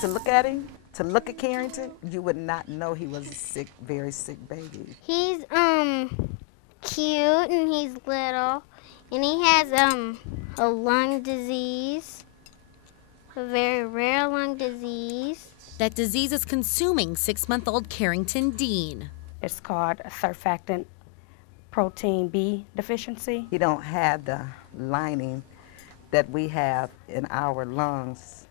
to look at him, to look at Carrington, you would not know he was a sick, very sick baby. He's cute and he's little, and he has a lung disease, a very rare lung disease. That disease is consuming 6-month-old Carrington Dean. It's called a surfactant protein B deficiency. He don't have the lining that we have in our lungs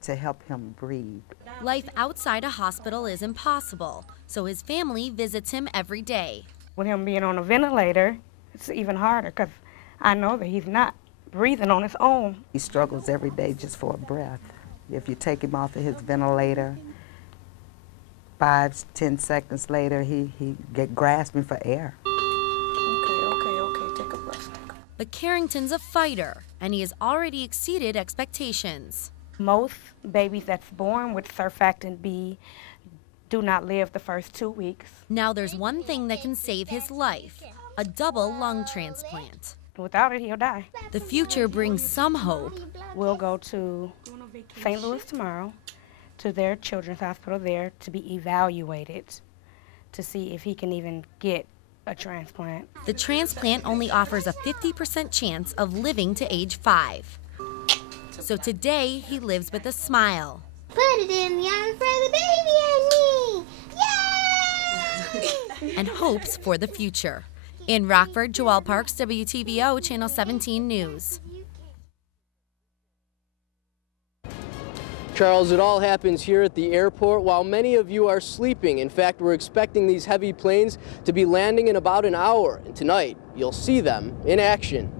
to help him breathe. Life outside a hospital is impossible, so his family visits him every day. With him being on a ventilator, it's even harder because I know that he's not breathing on his own. He struggles every day just for a breath. If you take him off of his ventilator, 5-10 seconds later, he get grasping for air. Okay, take a breath. But Carrington's a fighter, and he has already exceeded expectations. Most babies that's born with surfactant B do not live the first 2 weeks. Now there's one thing that can save his life, a double lung transplant. Without it, he'll die. The future brings some hope. We'll go to St. Louis tomorrow, to their children's hospital there to be evaluated to see if he can even get a transplant. The transplant only offers a 50% chance of living to age 5. So today, he lives with a smile. Put it in the arms for the baby and me! Yay! And hopes for the future. In Rockford, Joelle Parks, WTVO, Channel 17 News. Charles, it all happens here at the airport while many of you are sleeping. In fact, we're expecting these heavy planes to be landing in about an hour. And tonight, you'll see them in action.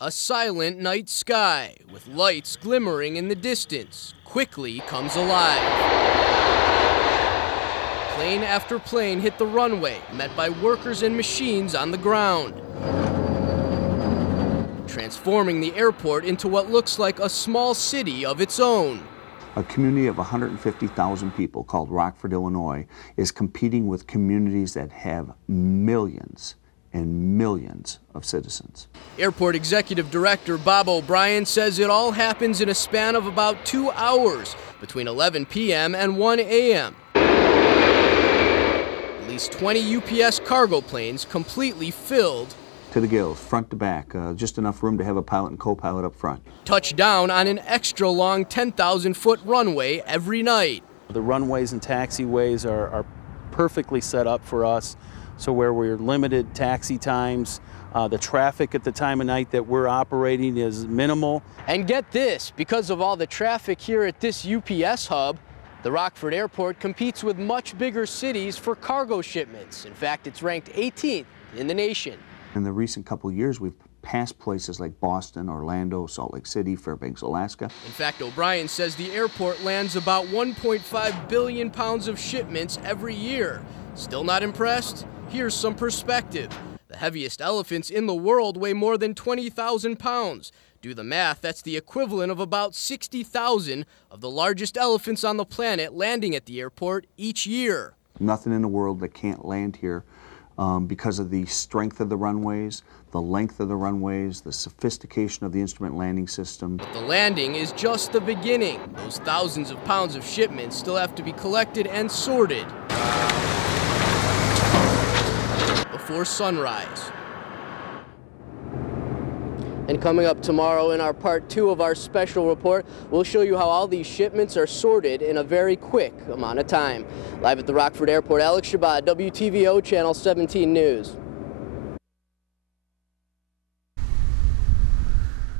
A silent night sky with lights glimmering in the distance quickly comes alive. Plane after plane hit the runway, met by workers and machines on the ground, transforming the airport into what looks like a small city of its own. A community of 150,000 people called Rockford, Illinois, is competing with communities that have millions and millions of citizens. Airport Executive Director Bob O'Brien says it all happens in a span of about 2 hours between 11 p.m. and 1 a.m. At least 20 UPS cargo planes completely filled To the gills, front to back, just enough room to have a pilot and co-pilot up front. touch down on an extra long 10,000-foot runway every night. The runways and taxiways are perfectly set up for us, so where we're limited taxi times, the traffic at the time of night that we're operating is minimal. And get this, because of all the traffic here at this UPS hub, the Rockford Airport competes with much bigger cities for cargo shipments. In fact, it's ranked 18th in the nation. In the recent couple of years, we've passed places like Boston, Orlando, Salt Lake City, Fairbanks, Alaska. In fact, O'Brien says the airport lands about 1.5 billion pounds of shipments every year. Still not impressed? Here's some perspective. The heaviest elephants in the world weigh more than 20,000 pounds. Do the math, that's the equivalent of about 60,000 of the largest elephants on the planet landing at the airport each year. Nothing in the world that can't land here because of the strength of the runways, the length of the runways, the sophistication of the instrument landing system. But the landing is just the beginning. Those thousands of pounds of shipments still have to be collected and sorted before sunrise. And coming up tomorrow in our part 2 of our special report, we'll show you how all these shipments are sorted in a very quick amount of time. Live at the Rockford Airport, Alex Shabbat, WTVO Channel 17 News.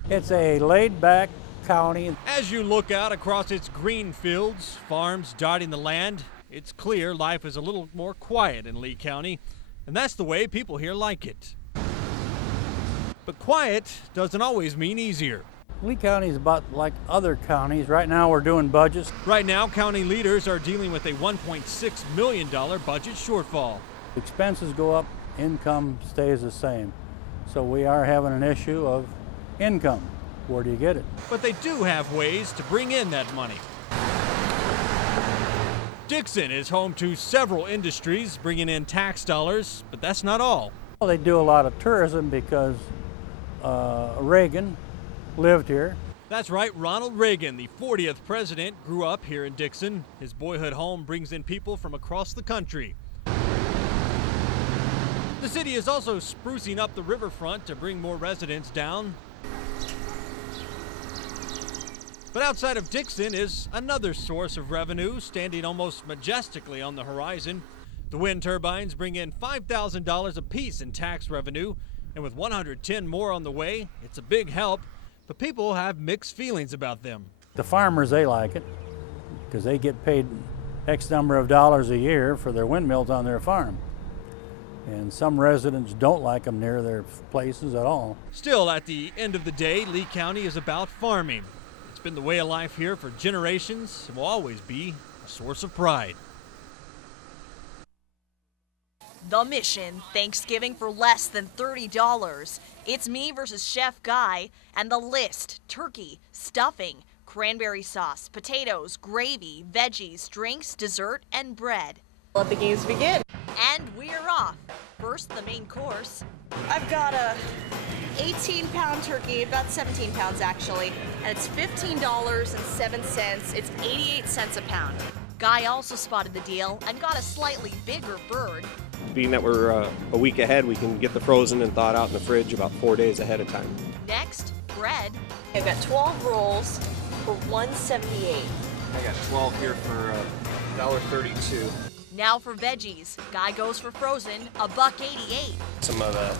It's a laid-back county. As you look out across its green fields, farms dotting the land, it's clear life is a little more quiet in Lee County, and that's the way people here like it. But quiet doesn't always mean easier. Lee County is about like other counties. Right now we're doing budgets. Right now, county leaders are dealing with a $1.6 million budget shortfall. Expenses go up, income stays the same. So we are having an issue of income. Where do you get it? But they do have ways to bring in that money. Dixon is home to several industries bringing in tax dollars, but that's not all. Well, they do a lot of tourism because Reagan lived here. That's right, Ronald Reagan, the 40th president, grew up here in Dixon. His boyhood home brings in people from across the country. The city is also sprucing up the riverfront to bring more residents down. But outside of Dixon is another source of revenue standing almost majestically on the horizon. The wind turbines bring in $5,000 apiece in tax revenue, and with 110 more on the way, it's a big help. But people have mixed feelings about them. The farmers, they like it because they get paid X number of dollars a year for their windmills on their farm. And some residents don't like them near their places at all. Still, at the end of the day, Lee County is about farming. It's been the way of life here for generations and will always be a source of pride. The Mission, Thanksgiving for less than $30. It's me versus Chef Guy, and the list: turkey, stuffing, cranberry sauce, potatoes, gravy, veggies, drinks, dessert, and bread. Let the games begin. And we're off. First, the main course. I've got a 18-pound turkey, about 17 pounds actually, and it's $15.07. It's 88 cents a pound. Guy also spotted the deal and got a slightly bigger bird. Being that we're a week ahead, we can get the frozen and thawed out in the fridge about 4 days ahead of time. Next, bread. I've got 12 rolls for $1.78. I got 12 here for $1.32. Now for veggies. Guy goes for frozen, $1.88. Some of the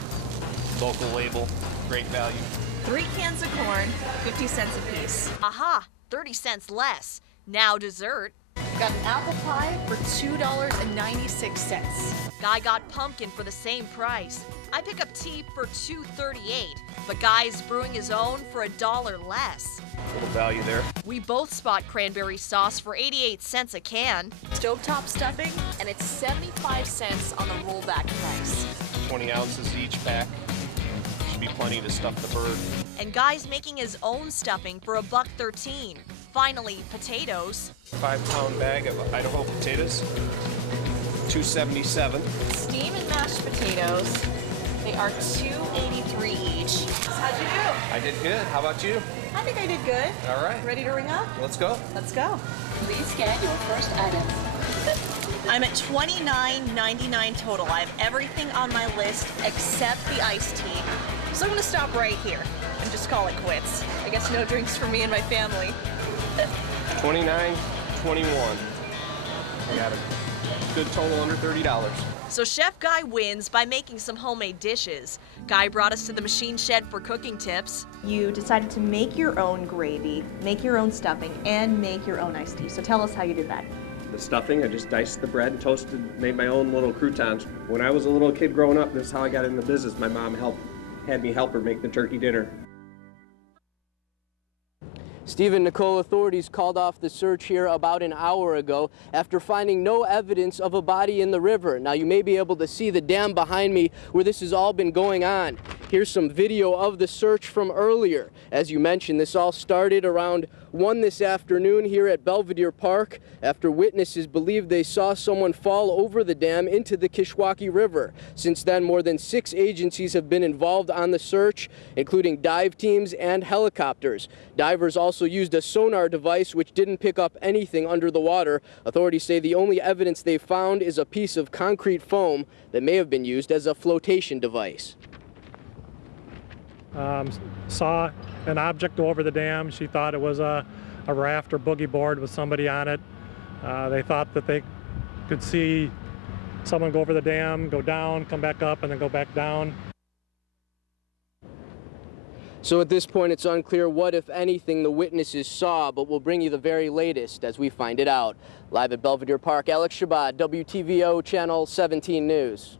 local label, great value. 3 cans of corn, 50 cents a piece. Aha, 30 cents less. Now dessert. Got an apple pie for $2.96. Guy got pumpkin for the same price. I pick up tea for $2.38, but Guy's brewing his own for $1 less. A little value there. We both spot cranberry sauce for 88 cents a can. Stovetop stuffing, and it's 75 cents on the rollback price. 20 ounces each pack. Should be plenty to stuff the bird. And Guy's making his own stuffing for $1.13. Finally, potatoes. 5-pound bag of Idaho potatoes, $2.77. Steam and mashed potatoes, they are $2.83 each. How'd you do? I did good. How about you? I think I did good. All right. Ready to ring up? Let's go. Let's go. Please scan your first item. I'm at $29.99 total. I have everything on my list except the iced tea. So I'm gonna stop right here and just call it quits. I guess no drinks for me and my family. $29.21. I got a good total under $30. So Chef Guy wins by making some homemade dishes. Guy brought us to the machine shed for cooking tips. You decided to make your own gravy, make your own stuffing, and make your own iced tea. So tell us how you did that. The stuffing, I just diced the bread and toasted, made my own little croutons. When I was a little kid growing up, this is how I got into the business. My mom had me help her make the turkey dinner. Steve and Nicole, authorities called off the search here about an hour ago after finding no evidence of a body in the river. Now, you may be able to see the dam behind me where this has all been going on. Here's some video of the search from earlier. As you mentioned, this all started around 1 this afternoon here at Belvedere Park after witnesses believed they saw someone fall over the dam into the Kishwaukee River. Since then, more than 6 agencies have been involved on the search, including dive teams and helicopters. Divers also used a sonar device which didn't pick up anything under the water. Authorities say the only evidence they found is a piece of concrete foam that may have been used as a flotation device. Saw an object go over the dam. She thought it was a raft or boogie board with somebody on it. They thought that they could see someone go over the dam, go down, come back up, and then go back down. So at this point, it's unclear what, if anything, the witnesses saw, but we'll bring you the very latest as we find it out. Live at Belvedere Park, Alex Shabbat, WTVO Channel 17 News.